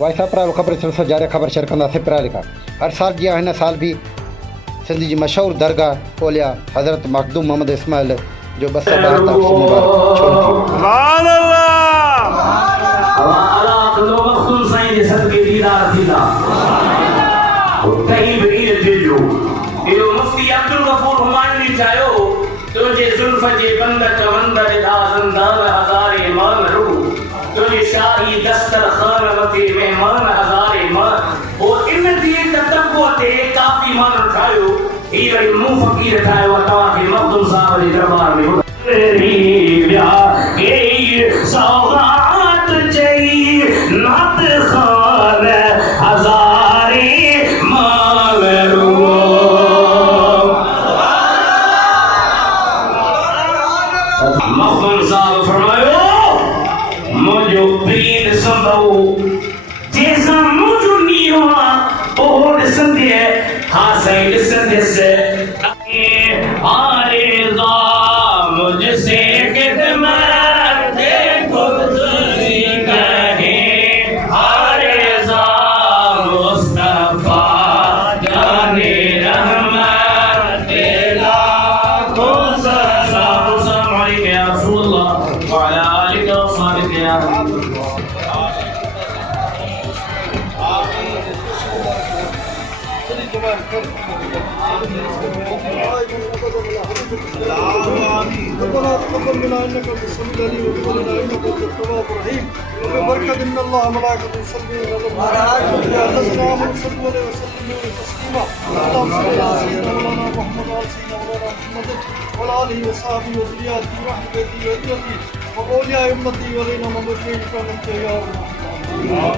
वैसा प्राल खबर सिलसिला जारी खबर शेयर कंदासीं प्राल का हर साल जीअं हिन साल भी सिंध जी मशहूर दरगाह ओलिया हज़रत मखदूम मोहम्मद इस्माइल जो 272 मुबारक छोड़ थी। सुभान तुझे जुल्फ जे बंदक वंदर दाज़ंदार हज़ारे मान रू तुझे शाही दस्तरखान मथे मेहमान हज़ारे मान और इन दी तदब्बो ते काफ़ी मान ठायो ही वरी मुंह फकीर ठायो तवा के मखदूम साहब जे दरबार में तेरी ब्या के सौगात चई नात खान हज़ारे मान रू। मखदूम साहब फरमायो मुझो प्रीत संभव जैसा मुझो नीरो ओड संदे हाँ सही संदे से आरेज़ा मुझसे खिदमत देखो तुझी कहे आरेज़ा मुस्तफा जाने रहमत लाखों सलाम या रसूलुल्लाह व अला आलिका व सहाबिका या ربنا تقبل منا انك انت السميع العليم وتب علينا انك انت التواب الرحيم وببركة ان الله وملائكته يصلون على النبي يا الذين امنوا صلوا عليه وسلموا تسليما اللهم صل على سيدنا مولانا محمد وعلى سيدنا مولانا محمد وعلى اله وصحبه وذرياته واهل بيته وذريته واولياء امتي ولينا من بشرك من يا رب